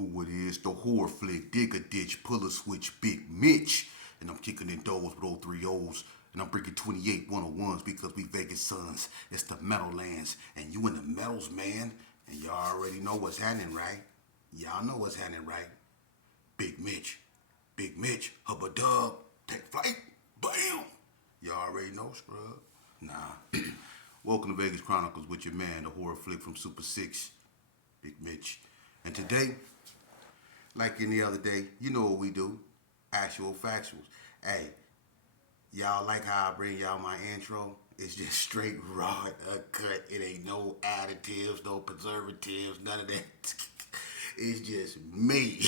who it is, the horror flick, dig a ditch, pull a switch, Big Mitch. And I'm kicking in doors with old 3 O's. And I'm bringing 28 101s because we Vegas sons. It's the Meadowlands. And you in the metals, man. And y'all already know what's happening, right? Y'all know what's happening, right? Big Mitch. Big Mitch. Hubba Dogg. Take flight. Bam. Y'all already know, scrub. Nah. Welcome to Vegas Chronicles with your man, the horror flick from Super 6, Big Mitch. And today, like any other day, you know what we do. Actual factuals. Hey, y'all like how I bring y'all my intro? It's just straight raw, uncut. It ain't no additives, no preservatives, none of that. It's just me.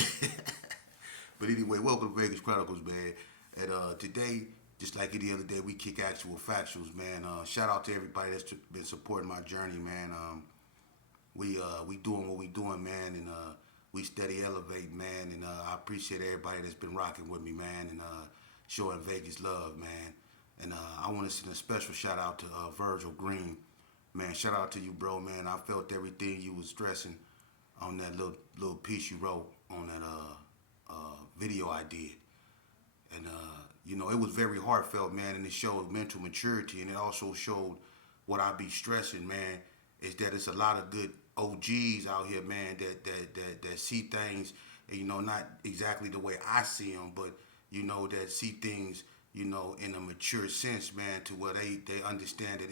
But anyway, welcome to Vegas Chronicles, man. And today, just like any other day, we kick actual factuals, man. Shout out to everybody that's been supporting my journey, man. We doing what we doing, man, and we steady elevating, man. And I appreciate everybody that's been rocking with me, man, and showing Vegas love, man. And I want to send a special shout out to Virgil Green, man. Shout out to you, bro, man. I felt everything you was stressing on that little piece you wrote on that video I did, and you know, it was very heartfelt, man, and it showed mental maturity, and it also showed what I be stressing, man, is that it's a lot of good OGs out here, man, that see things, you know, not exactly the way I see them, but you know, that see things, you know, in a mature sense, man, to where they understand that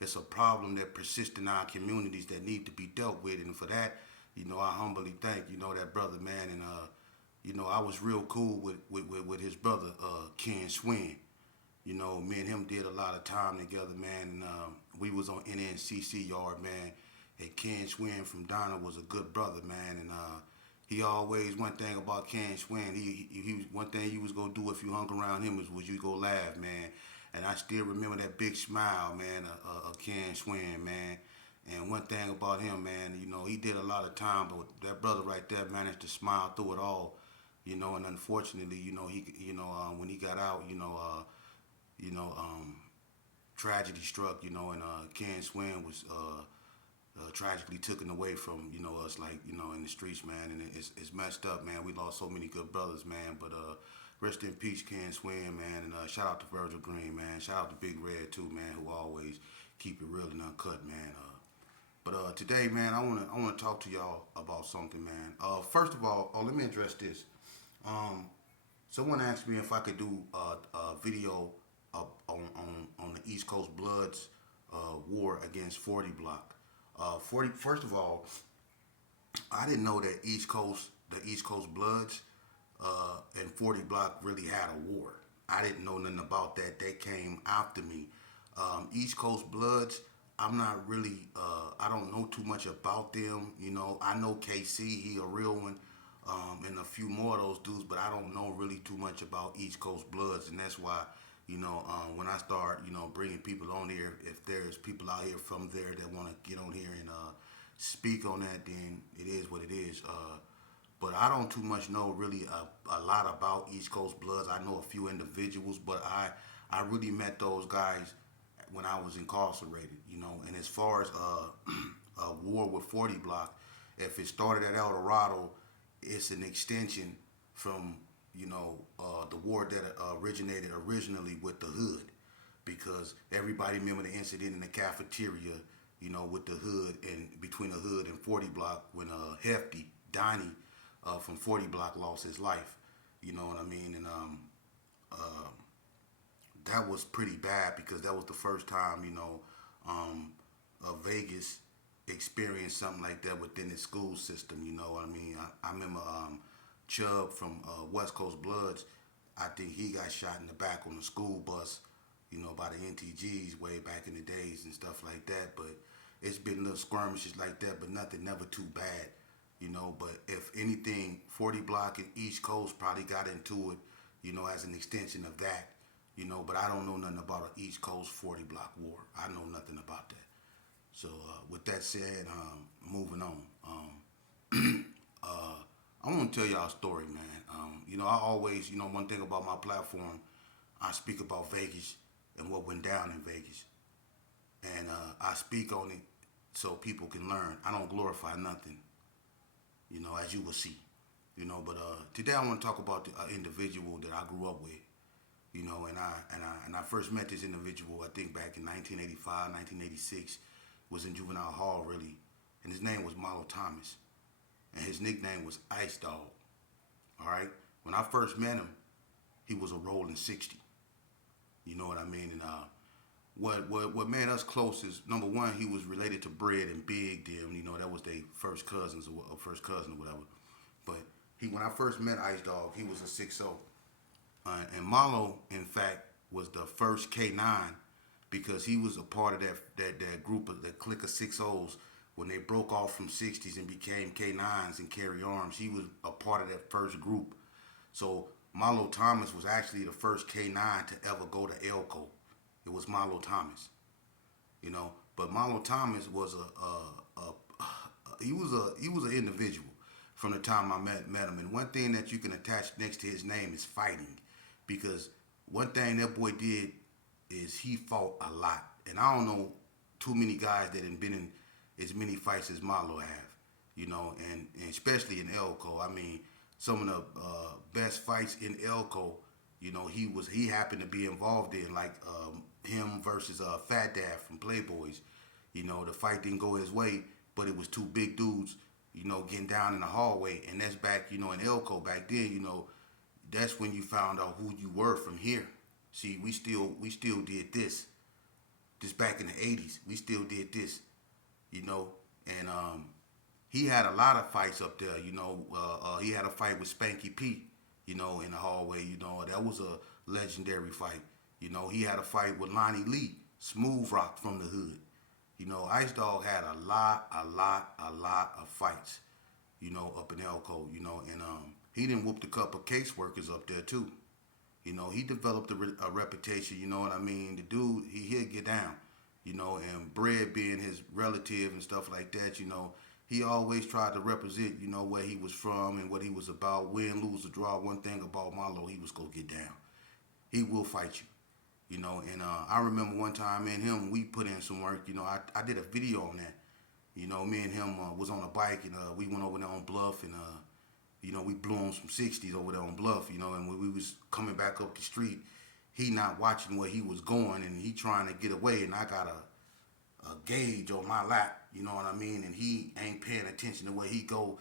it's a problem that persists in our communities that need to be dealt with, and for that, you know, I humbly thank, you know, that brother, man, and you know, I was real cool with his brother, Ken Swin. You know, me and him did a lot of time together, man. And we was on NNCC yard, man. And Ken Swin from Donna was a good brother, man. And he always, one thing about Ken Swin, he one thing you was gonna do if you hung around him was you go laugh, man. And I still remember that big smile, man, of Ken Swin, man. And one thing about him, man, you know, he did a lot of time, but that brother right there managed to smile through it all. You know, and unfortunately, you know, when he got out, tragedy struck, you know, and Ken Swin was tragically taken away from, you know, us, like, you know, in the streets, man, and it's messed up, man. We lost so many good brothers, man, but rest in peace, Ken Swin, man, and shout out to Virgil Green, man. Shout out to Big Red too, man, who always keep it real and uncut, man. But today, man, I wanna talk to y'all about something, man. First of all, let me address this. Someone asked me if I could do a video on the East Coast Bloods war against 40 Block. First of all, I didn't know that the East Coast Bloods and 40 Block really had a war. I didn't know nothing about that. They came after me. East Coast Bloods, I'm not really, I don't know too much about them. You know, I know KC, he a real one. And a few more of those dudes, but I don't know really too much about East Coast Bloods, and that's why, you know, when I start, you know, bringing people on here, if there's people out here from there that want to get on here and speak on that, then it is what it is. But I don't too much know really a lot about East Coast Bloods. I know a few individuals, but I really met those guys when I was incarcerated, you know. And as far as a war with 40 Block, if it started at El Dorado, it's an extension from, you know, the war that originated originally with the hood, because everybody remember the incident in the cafeteria, you know, with the hood and between the hood and 40 Block when Hefty Donnie from 40 Block lost his life, you know what I mean, and that was pretty bad because that was the first time, you know, Vegas experienced something like that within the school system, you know what I mean? I remember Chubb from West Coast Bloods, I think he got shot in the back on the school bus, you know, by the NTGs way back in the days and stuff like that, but it's been little skirmishes like that, but nothing never too bad, you know, but if anything, 40 Block and East Coast probably got into it, you know, as an extension of that, you know, but I don't know nothing about an East Coast 40 Block war. I know nothing about that. So with that said, moving on. I want to tell y'all a story, man. You know, I always, you know, one thing about my platform, I speak about Vegas and what went down in Vegas, and I speak on it so people can learn. I don't glorify nothing, you know, as you will see. But today I want to talk about the individual that I grew up with. And I first met this individual, I think back in 1985, 1986, was in juvenile hall really, and his name was Marlo Thomas, and his nickname was Ice Dog. All right, when I first met him, he was a rolling 60. You know what I mean? And what made us close is number one, he was related to Bread and Big them. That was their first cousins or first cousin or whatever. But when I first met Ice Dog, he was a 6'0". And Marlo, in fact, was the first K9 because he was a part of that group of that clique of 6'0s when they broke off from 60s and became K9s and carry arms. He was a part of that first group. So Marlo Thomas was actually the first K9 to ever go to Elko. It was Marlo Thomas, But Marlo Thomas was he was an individual from the time I met him. And one thing that you can attach next to his name is fighting, because one thing that boy did is he fought a lot. And I don't know too many guys that have been in as many fights as Marlo have, and especially in Elko. I mean, some of the best fights in Elko, he happened to be involved in, like him versus Fat Dad from Playboys. The fight didn't go his way, but it was two big dudes, getting down in the hallway, and that's back, in Elko back then. That's when you found out who you were from here. See, we still did this. This back in the '80s, we still did this, and he had a lot of fights up there. He had a fight with Spanky Pete, in the hallway. That was a legendary fight. He had a fight with Lonnie Lee, Smooth Rock from the hood. Ice Dog had a lot of fights, up in Elko, and he didn't whoop the cup of caseworkers up there too. He developed a reputation, you know what I mean? The dude, he'd get down, and Bread being his relative and stuff like that, he always tried to represent, where he was from and what he was about. Win, lose, or draw. One thing about Marlo, he was going to get down. He will fight you, and I remember one time, me and him, we put in some work. I did a video on that. Me and him was on a bike, and we went over there on Bluff, and we blew on some 60s over there on Bluff, and when we was coming back up the street, he not watching where he was going, and he trying to get away, and I got a gauge on my lap, you know what I mean, and he ain't paying attention to where he going,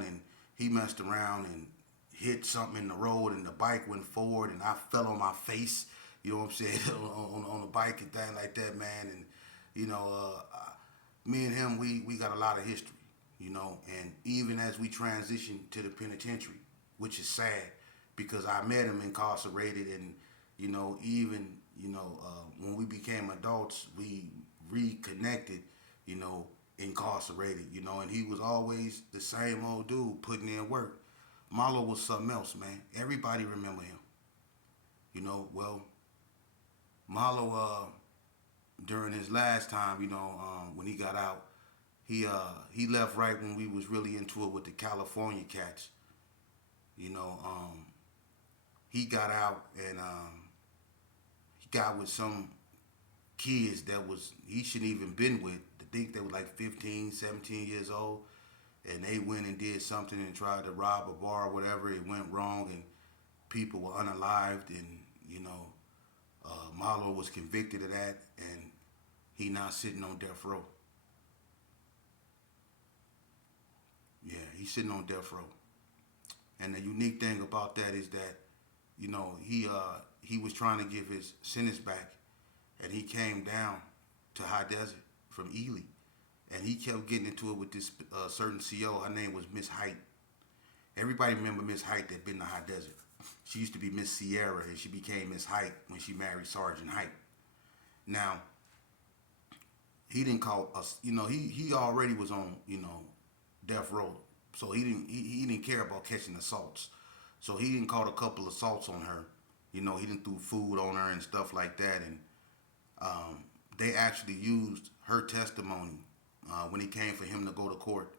and he messed around and hit something in the road, and the bike went forward, and I fell on my face, you know what I'm saying, on the bike and thing like that, man, and, me and him, we got a lot of history. And even as we transitioned to the penitentiary, which is sad because I met him incarcerated, and even when we became adults, we reconnected, incarcerated, and he was always the same old dude putting in work. Marlo was something else, man. Everybody remember him. Well, Marlo, during his last time, when he got out, he left right when we was really into it with the California cats. He got out, and he got with some kids that he shouldn't even been with. I think they were like 15, 17 years old, and they went and did something and tried to rob a bar or whatever. It went wrong, and people were unalived, and Marlo was convicted of that, and he now sitting on death row. Yeah, he's sitting on death row. And the unique thing about that is that, he was trying to give his sentence back, and he came down to High Desert from Ely, and he kept getting into it with this certain CO. Her name was Miss Height. Everybody remember Miss Height that been to High Desert. She used to be Miss Sierra, and she became Miss Height when she married Sergeant Height. Now, he didn't call us, he already was on, death row. So he didn't care about catching assaults. So he didn't caught a couple assaults on her. He didn't threw food on her and stuff like that. And they actually used her testimony when it came for him to go to court,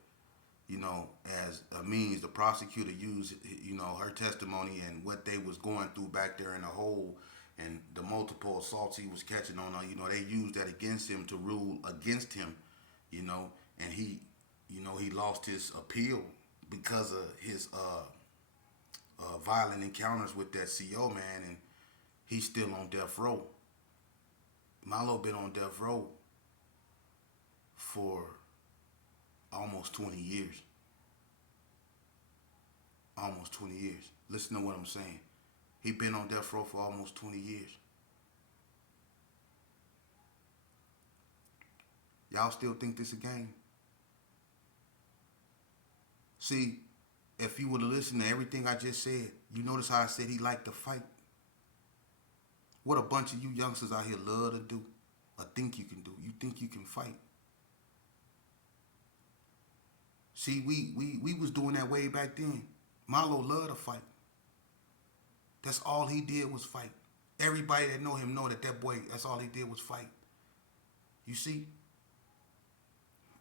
as a means. The prosecutor used, her testimony and what they was going through back there in the hole and the multiple assaults he was catching on her. They used that against him to rule against him, and he lost his appeal because of his violent encounters with that CO man, and he's still on death row. Marlo been on death row for almost 20 years. Almost 20 years. Listen to what I'm saying. He been on death row for almost 20 years. Y'all still think this a game? See, if you would have listened to everything I just said, you notice how I said he liked to fight. What a bunch of you youngsters out here love to do or think you can do. You think you can fight. See, we was doing that way back then. Marlo loved to fight. That's all he did was fight. Everybody that know him know that boy, that's all he did was fight. You see?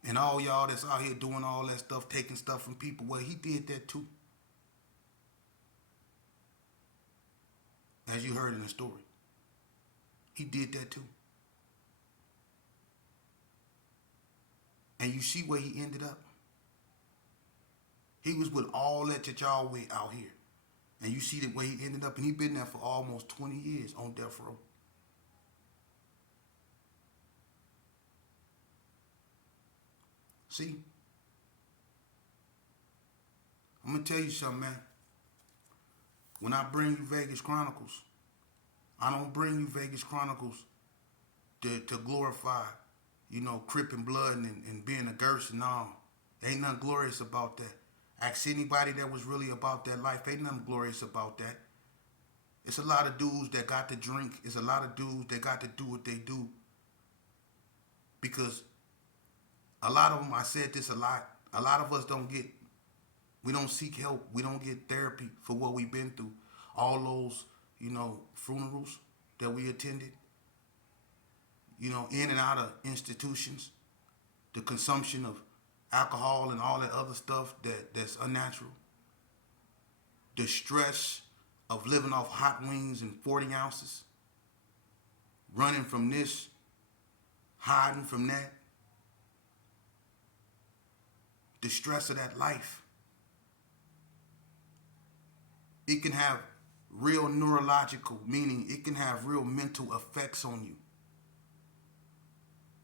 And all y'all that's out here doing all that stuff, taking stuff from people, well, he did that too. As you heard in the story. He did that too. And you see where he ended up. He was with all that y'all with out here. And you see the way he ended up, and he been there for almost 20 years on death row. See? I'm going to tell you something, man. When I bring you Vegas Chronicles, I don't bring you Vegas Chronicles to glorify, Crip and blood and being a Gersh and all. Ain't nothing glorious about that. Ask anybody that was really about that life. Ain't nothing glorious about that. It's a lot of dudes that got to drink. It's a lot of dudes that got to do what they do. Because a lot of them, I said this a lot of us we don't seek help. We don't get therapy for what we've been through. All those, funerals that we attended, in and out of institutions, the consumption of alcohol and all that other stuff that's unnatural. The stress of living off hot wings and 40 ounces. Running from this, hiding from that. The stress of that life. It can have real neurological, meaning it can have real mental effects on you.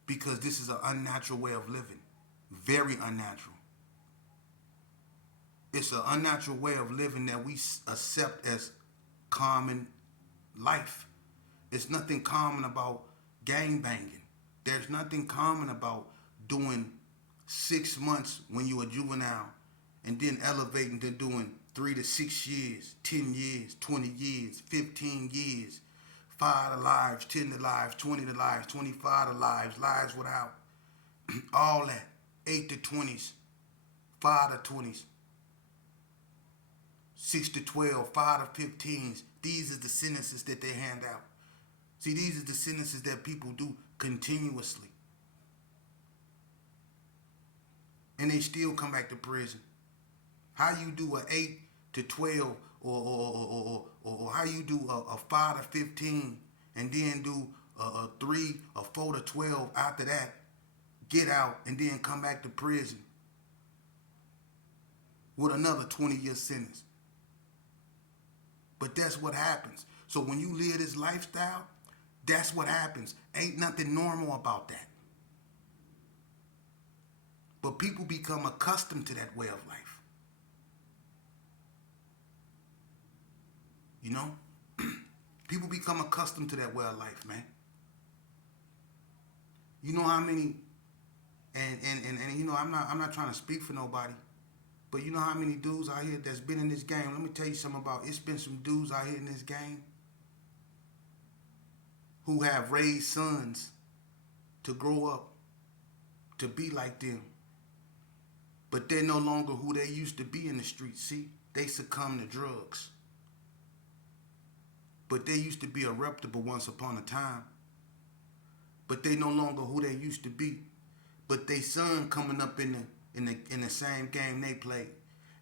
Because this is an unnatural way of living. Very unnatural. It's an unnatural way of living that we accept as common life. There's nothing common about gang banging. There's nothing common about doing 6 months when you're a juvenile and then elevating to doing 3 to 6 years, 10 years, 20 years, 15 years, 5 to lives, 10 to lives, 20 to lives, 25 to lives, lives without, all that. 8 to 20s, 5 to 20s, 6 to 12, 5 to 15s. These are the sentences that they hand out. See, these are the sentences that people do continuously. And they still come back to prison. How you do an 8 to 12 or how you do a 5 to 15 and then do a 3 or 4 to 12 after that, get out and then come back to prison with another 20-year sentence. But that's what happens. So when you live this lifestyle, that's what happens. Ain't nothing normal about that. But people become accustomed to that way of life. People become accustomed to that way of life, man. You know how many, and I'm not trying to speak for nobody, but you know how many dudes out here that's been in this game. Let me tell you something about, it's been some dudes out here in this game who have raised sons to grow up to be like them. But they're no longer who they used to be in the streets. See, they succumb to drugs. But they used to be a reputable once upon a time. But they no longer who they used to be. But they son coming up in the same game they played.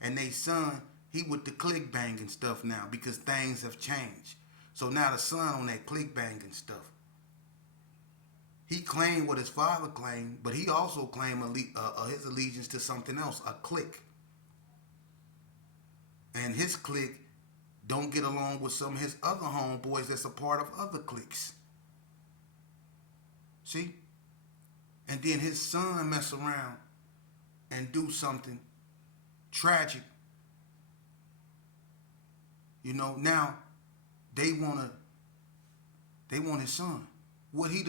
And they son, he with the click banging stuff now because things have changed. So now the son on that click banging stuff. He claimed what his father claimed, but he also claimed his allegiance to something else, a clique. and his clique don't get along with some of his other homeboys that's a part of other cliques. See? And then his son mess around and do something tragic. You know, now they want his son. What he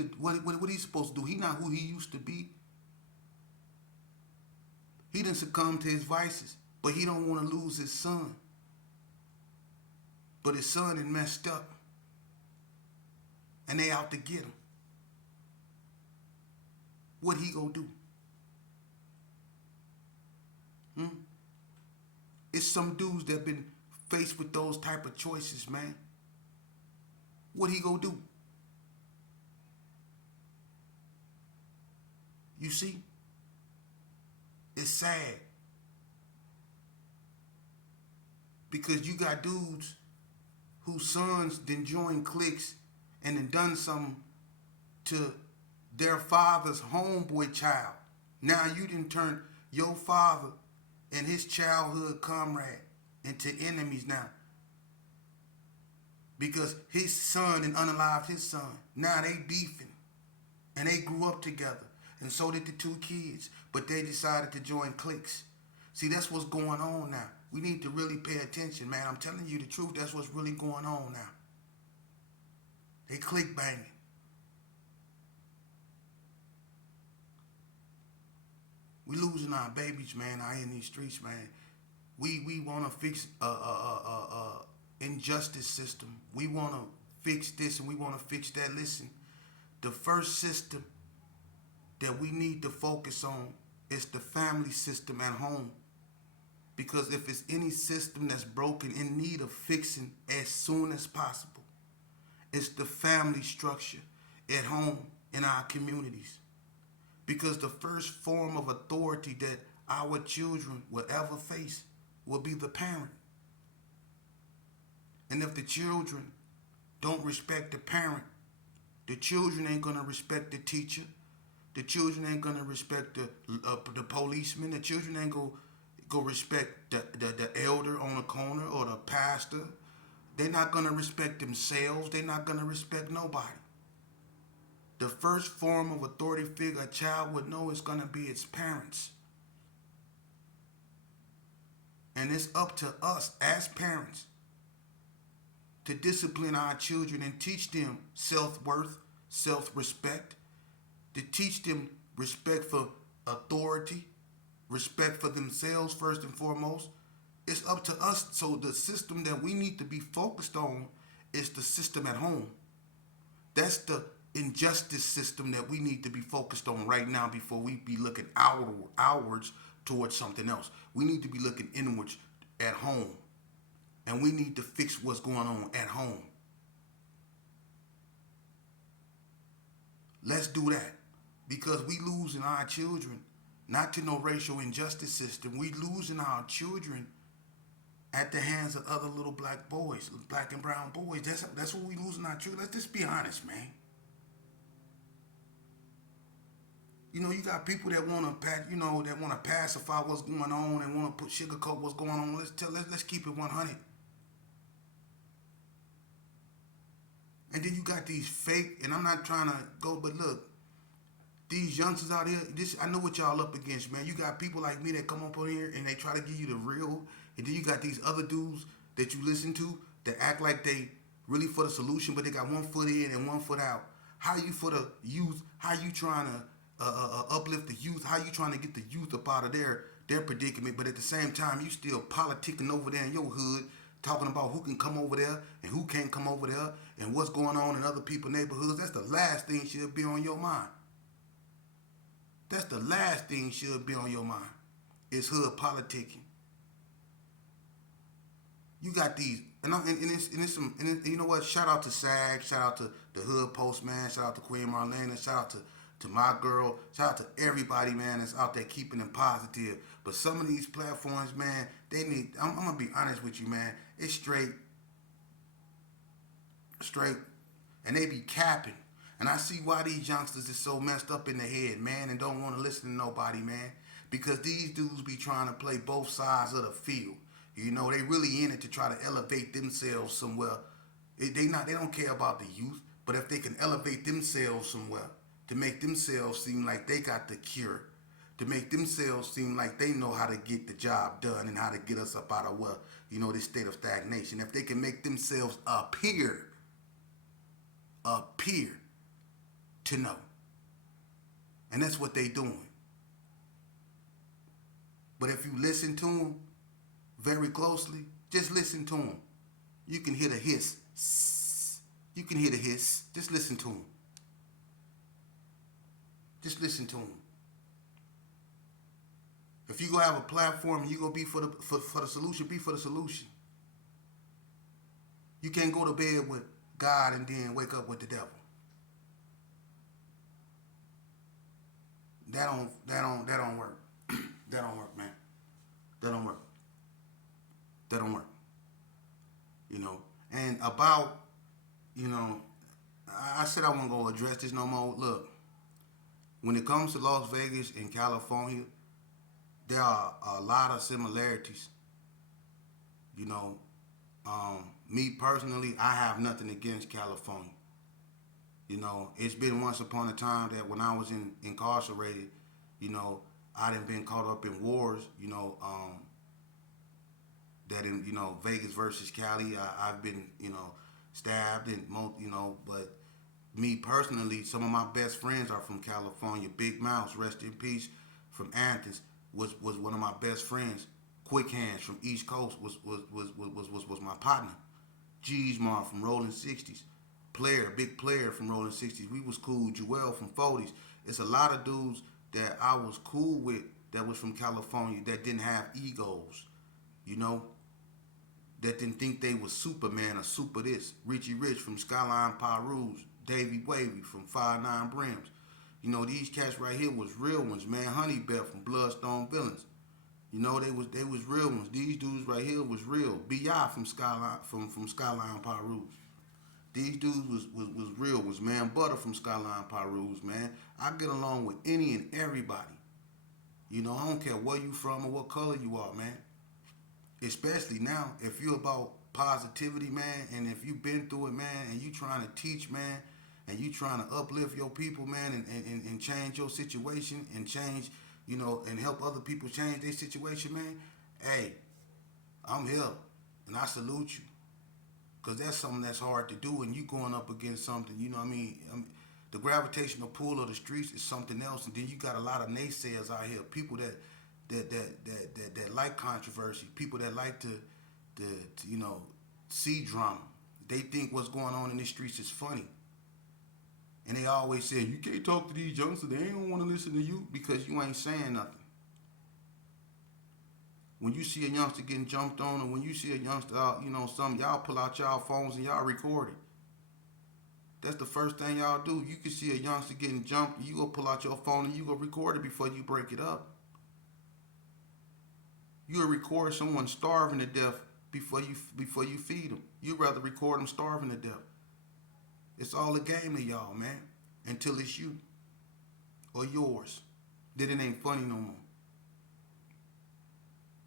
supposed to do? He not who he used to be. He didn't succumb to his vices, but he don't want to lose his son. But his son is messed up, and they out to get him. What he gonna do? It's some dudes that been faced with those type of choices, man. What he gonna do? You see? It's sad. Because you got dudes whose sons then joined cliques and then done something to their father's homeboy child. Now you didn't turn your father and his childhood comrade into enemies now. Because his son and unalived his son. Now they beefing. And they grew up together. And so did the two kids. But they decided to join cliques. See, that's what's going on now. We need to really pay attention, man. I'm telling you the truth. That's what's really going on now. They clique banging. We losing our babies, man, out in these streets, man. We want to fix injustice system. We want to fix this and we want to fix that. Listen, the first system that we need to focus on is the family system at home. Because if it's any system that's broken, in need of fixing as soon as possible, it's the family structure at home in our communities. Because the first form of authority that our children will ever face will be the parent. And if the children don't respect the parent, the children ain't going to respect the teacher. The children ain't going to respect the policeman. The children ain't going to respect the elder on the corner or the pastor. They're not going to respect themselves. They're not going to respect nobody. The first form of authority figure a child would know is going to be its parents. And it's up to us as parents to discipline our children and teach them self-worth, self-respect, to teach them respect for authority, respect for themselves first and foremost. It's up to us. So the system that we need to be focused on is the system at home. That's the injustice system that we need to be focused on right now before we be looking outwards towards something else. We need to be looking inwards at home. And we need to fix what's going on at home. Let's do that. Because we losing our children, not to no racial injustice system. We losing our children at the hands of other little black boys, black and brown boys. That's what we losing our children. Let's just be honest, man. You know, you got people that want to pacify what's going on and want to sugarcoat what's going on. Let's keep it 100. And then you got these fake, and I'm not trying to go, but look, these youngsters out here, I know what y'all up against, man. You got people like me that come up on here and they try to give you the real, and then you got these other dudes that you listen to that act like they really for the solution, but they got one foot in and one foot out. How you for the youth? How you trying to uplift the youth? How you trying to get the youth up out of their predicament? But at the same time, you still politicking over there in your hood, talking about who can come over there and who can't come over there and what's going on in other people's neighborhoods. That's the last thing should be on your mind. That's the last thing should be on your mind. Is hood politicking. You got these, and you know what? Shout out to SAG, shout out to the Hood Postman, shout out to Queen Marlena, shout out to my girl, shout out to everybody, man, that's out there keeping them positive. But some of these platforms, man, they need. I'm gonna be honest with you, man. It's straight, and they be capping. And I see why these youngsters is so messed up in the head, man, and don't want to listen to nobody, man. Because these dudes be trying to play both sides of the field. You know, they really in it to try to elevate themselves somewhere. They don't care about the youth, but if they can elevate themselves somewhere to make themselves seem like they got the cure, to make themselves seem like they know how to get the job done and how to get us up out of what, this state of stagnation. If they can make themselves appear to know. And that's what they doing. But if you listen to them very closely, just listen to them. You can hear the hiss. You can hear the hiss. Just listen to them. Just listen to them. If you gonna have a platform and you gonna be for the solution, be for the solution. You can't go to bed with God and then wake up with the devil. That don't work. That don't work, man. That don't work. That don't work. And about, I said I wasn't gonna address this no more. Look, when it comes to Las Vegas and California, there are a lot of similarities. Me personally, I have nothing against California. It's been once upon a time that when I was incarcerated, I done been caught up in wars, that in, Vegas versus Cali, I've been, stabbed and, but me personally, some of my best friends are from California. Big Mouse, rest in peace, from Athens, was one of my best friends. Quick Hands from East Coast was my partner. G'smar from Rolling 60s. Big player from Rolling 60s. We was cool. Joel from 40s. It's a lot of dudes that I was cool with that was from California that didn't have egos, that didn't think they was Superman or super this. Richie Rich from Skyline Pyrus. Davey Wavy from 5'9 Brims. These cats right here was real ones, man. Honey Bear from Bloodstone Villains. They was real ones. These dudes right here was real. B.I. from Skyline from Skyline Pyrus. These dudes was real ones, man. Butter from Skyline Pyrus, man. I get along with any and everybody. I don't care where you from or what color you are, man. Especially now, if you're about positivity, man, and if you've been through it, man, and you trying to teach, man, and you trying to uplift your people, man, and change your situation and change, and help other people change their situation, man, hey, I'm here, and I salute you. Because that's something that's hard to do, and you going up against something, the gravitational pull of the streets is something else, and then you got a lot of naysayers out here, people that like controversy, people that like to see drama. They think what's going on in the streets is funny. And they always say, you can't talk to these youngsters, they ain't want to listen to you because you ain't saying nothing. When you see a youngster getting jumped on, or when you see a youngster out, y'all pull out y'all phones and y'all record it. That's the first thing y'all do. You can see a youngster getting jumped, you go pull out your phone and you go record it before you break it up. You'll record someone starving to death before you feed them. You'd rather record them starving to death. It's all a game to y'all, man. Until it's you or yours. Then it ain't funny no more.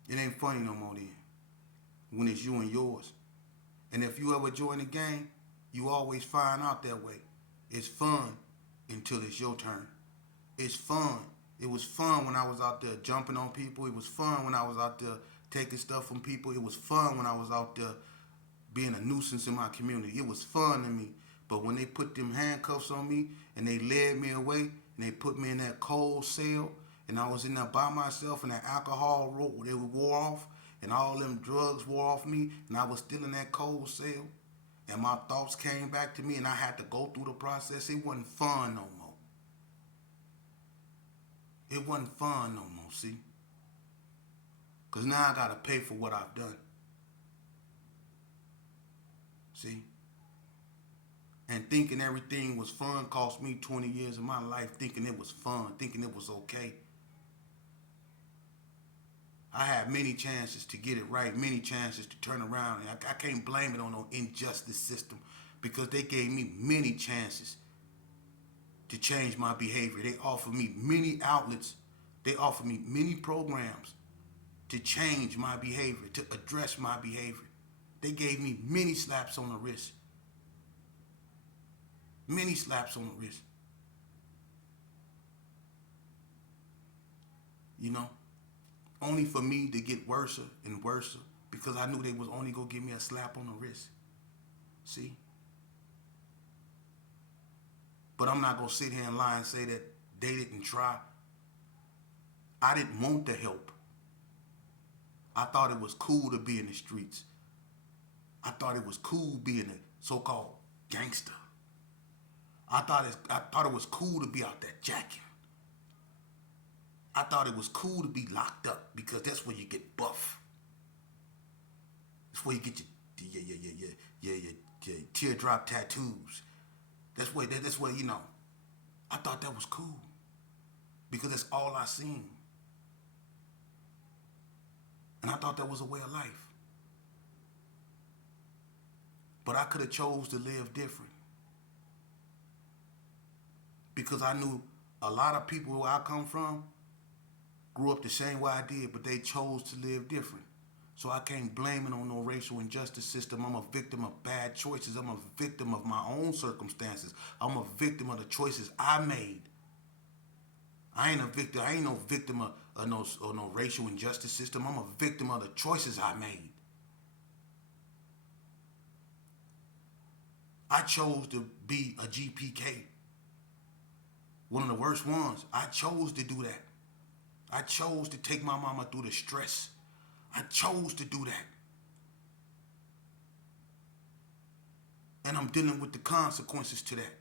It ain't funny no more then. When it's you and yours. And if you ever join the game, you always find out that way. It's fun until it's your turn. It's fun. It was fun when I was out there jumping on people. It was fun when I was out there taking stuff from people. It was fun when I was out there being a nuisance in my community. It was fun to me. But when they put them handcuffs on me and they led me away and they put me in that cold cell and I was in there by myself and that alcohol wore off and all them drugs wore off me and I was still in that cold cell and my thoughts came back to me and I had to go through the process, it wasn't fun no more. It wasn't fun no more, see? Because now I got to pay for what I've done. See? And thinking everything was fun cost me 20 years of my life thinking it was fun, thinking it was okay. I had many chances to get it right, many chances to turn around. And I can't blame it on no injustice system because they gave me many chances to change my behavior. They offered me many outlets. They offered me many programs to change my behavior, to address my behavior. They gave me many slaps on the wrist. Many slaps on the wrist. You know? Only for me to get worse and worse because I knew they was only going to give me a slap on the wrist. See? But I'm not going to sit here and lie and say that they didn't try. I didn't want the help. I thought it was cool to be in the streets. I thought it was cool being a so-called gangster. I thought it was cool to be out there jacking. I thought it was cool to be locked up because that's where you get buff. That's where you get your teardrop tattoos. That's where you know. I thought that was cool because that's all I seen, and I thought that was a way of life. But I could have chose to live different because I knew a lot of people where I come from grew up the same way I did, but they chose to live different. So I can't blame it on no racial injustice system. I'm a victim of bad choices. I'm a victim of my own circumstances. I'm a victim of the choices I made. I ain't no victim of no racial injustice system. I'm a victim of the choices I made. I chose to be a GPK. One of the worst ones. I chose to do that. I chose to take my mama through the stress. I chose to do that. And I'm dealing with the consequences to that.